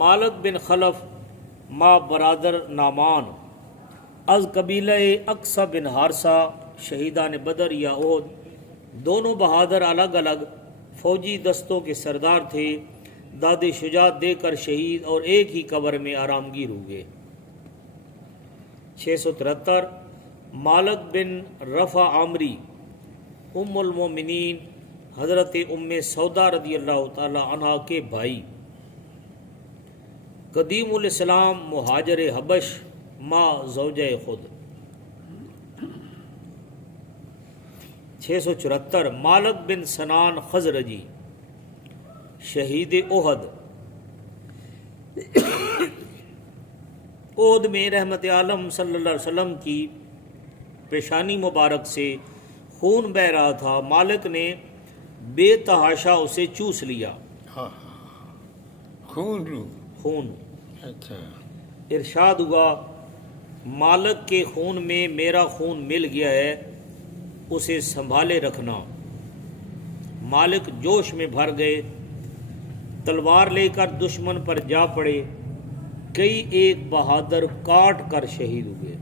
مالک بن خلف ما برادر نامان از قبیلہ اقصی بن حارثہ شہیدان بدر یا احد، دونوں بہادر الگ الگ فوجی دستوں کے سردار تھے، داد شجاعت دے کر شہید اور ایک ہی قبر میں آرامگیر ہوئے۔ 673 مالک بن رفع عامری ام المومنین حضرت ام سودا رضی اللہ تعالی عنہ کے بھائی، قدیم الاسلام مہاجر حبش ما زوجہ خود۔ 674 مالک بن سنان خزرجی شہید احد، احد میں رحمت عالم صلی اللہ علیہ وسلم کی پیشانی مبارک سے خون بہہ رہا تھا، مالک نے بے تحاشا اسے چوس لیا۔ خون اچھا، ارشاد ہوا مالک کے خون میں میرا خون مل گیا ہے، اسے سنبھالے رکھنا۔ مالک جوش میں بھر گئے، تلوار لے کر دشمن پر جا پڑے، کئی ایک بہادر کاٹ کر شہید ہوئے۔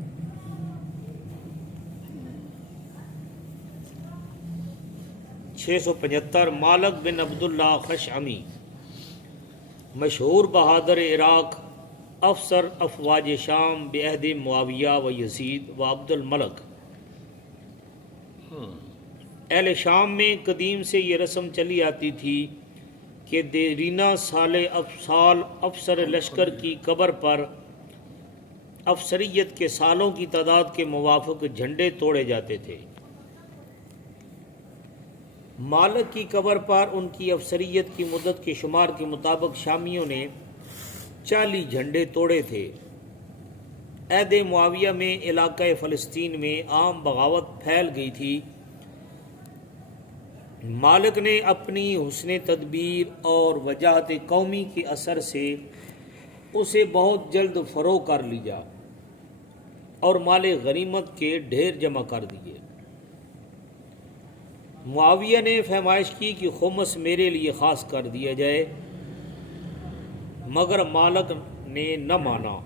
چھ سو 75 مالک بن عبداللہ خشعمی مشہور بہادر عراق، افسر افواج شام بعہد معاویہ و یزید و عبد الملک۔ اہل شام میں قدیم سے یہ رسم چلی آتی تھی کہ دیرینہ سال افسر لشکر کی قبر پر افسریت کے سالوں کی تعداد کے موافق جھنڈے توڑے جاتے تھے۔ مالک کی قبر پر ان کی افسریت کی مدت کے شمار کے مطابق شامیوں نے 40 جھنڈے توڑے تھے۔ عہد معاویہ میں علاقہ فلسطین میں عام بغاوت پھیل گئی تھی۔ مالک نے اپنی حسن تدبیر اور وجاہت قومی کے اثر سے اسے بہت جلد فروغ کر لیا اور مال غنیمت کے ڈھیر جمع کر دیے۔ معاویہ نے فرمائش کی کہ خمس میرے لیے خاص کر دیا جائے، مگر مالک نے نہ مانا۔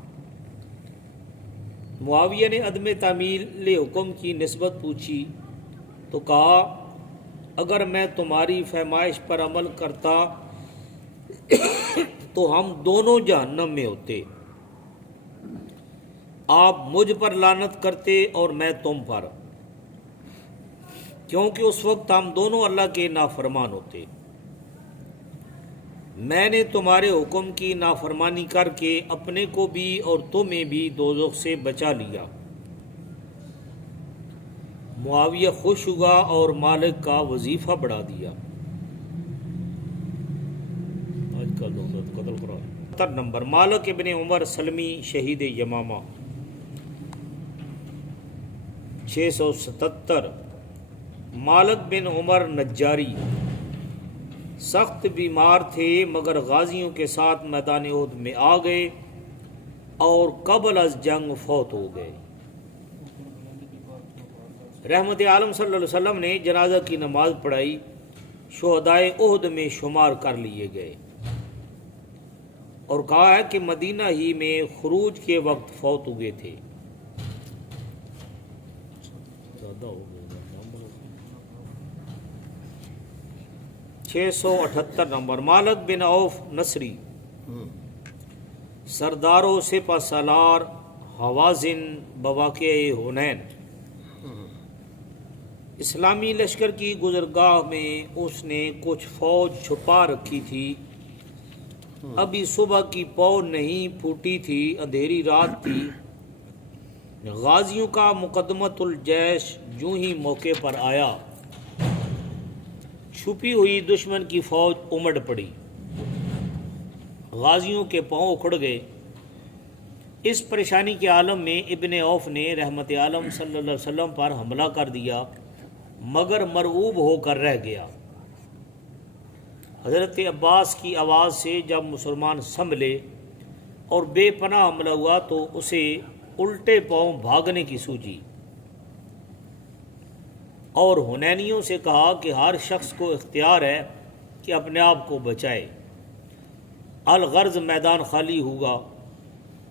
معاویہ نے عدم تعمیل حکم کی نسبت پوچھی تو کہا اگر میں تمہاری فرمائش پر عمل کرتا تو ہم دونوں جہنم میں ہوتے، آپ مجھ پر لعنت کرتے اور میں تم پر، کیونکہ اس وقت ہم دونوں اللہ کے نافرمان ہوتے۔ میں نے تمہارے حکم کی نافرمانی کر کے اپنے کو بھی اور تمہیں بھی دوزخ سے بچا لیا۔ معاویہ خوش ہوا اور مالک کا وظیفہ بڑھا دیا۔ آج کل قتل کرا۔ نمبر مالک ابن عمر سلمی شہید یمامہ۔ 677 مالک بن عمر نجاری سخت بیمار تھے مگر غازیوں کے ساتھ میدان احد میں آ گئے اور قبل از جنگ فوت ہو گئے۔ رحمت عالم صلی اللہ علیہ وسلم نے جنازہ کی نماز پڑھائی، شہدائے احد میں شمار کر لیے گئے اور کہا ہے کہ مدینہ ہی میں خروج کے وقت فوت ہوئے تھے۔ 678 نمبر مالک بن عوف نصری سردار و سپہ سالار حوازن بواقع حنین، اسلامی لشکر کی گزرگاہ میں اس نے کچھ فوج چھپا رکھی تھی، ابھی صبح کی پو نہیں پھوٹی تھی، اندھیری رات تھی، غازیوں کا مقدمت الجیش یوں ہی موقع پر آیا، چھپی ہوئی دشمن کی فوج امڑ پڑی، غازیوں کے پاؤں اکھڑ گئے۔ اس پریشانی کے عالم میں ابن عوف نے رحمت عالم صلی اللہ علیہ وسلم پر حملہ کر دیا مگر مرعوب ہو کر رہ گیا۔ حضرت عباس کی آواز سے جب مسلمان سنبھلے اور بے پناہ حملہ ہوا تو اسے الٹے پاؤں بھاگنے کی سوجی اور حنینیوں سے کہا کہ ہر شخص کو اختیار ہے کہ اپنے آپ کو بچائے۔ الغرض میدان خالی ہوگا،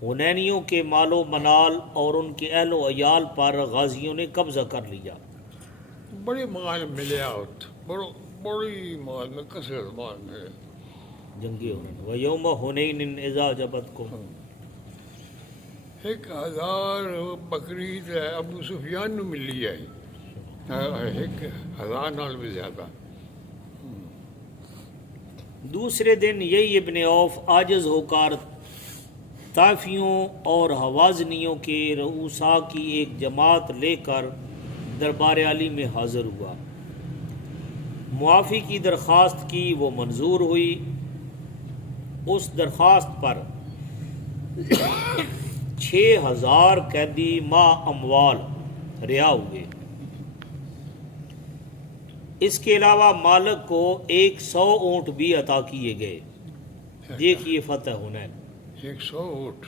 حنینیوں کے مال و منال اور ان کے اہل و عیال پر غازیوں نے قبضہ کر لیا۔ بڑی مال ملے آؤت، بڑی مال میں کثرت مال ملے۔ جنگی حنین ویوم حنین اذا جبتکم، 1000 بکری تے ابو سفیان نو ملی ہے، 1000 نال بھی زیادہ۔ دوسرے دن یہی ابن عوف عاجز ہو کر طائفیوں اور حوازنیوں کے رؤساء کی ایک جماعت لے کر دربار عالی میں حاضر ہوا۔ معافی کی درخواست کی، وہ منظور ہوئی۔ اس درخواست پر 6000 قیدی ما اموال رہا ہوئے۔ اس کے علاوہ مالک کو 100 اونٹ بھی عطا کیے گئے۔ دیکھیے فتح حنین، 100 اونٹ